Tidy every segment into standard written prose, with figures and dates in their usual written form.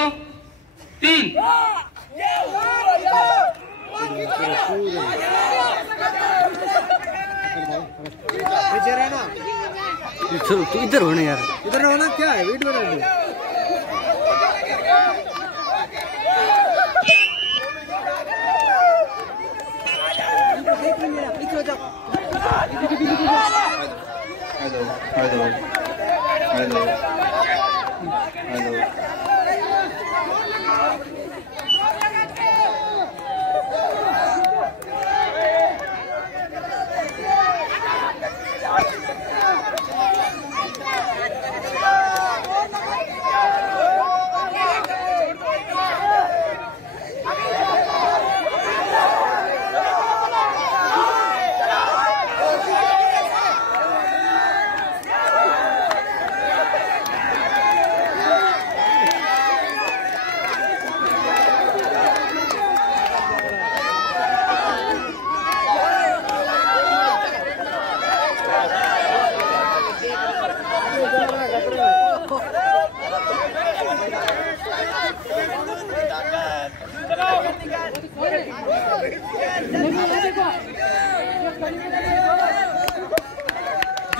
3 तू इधर होने यार, इधर होना क्या है, वेट बना दो। हेलो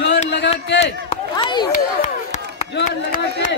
जोर लगा के, जोर लगा के।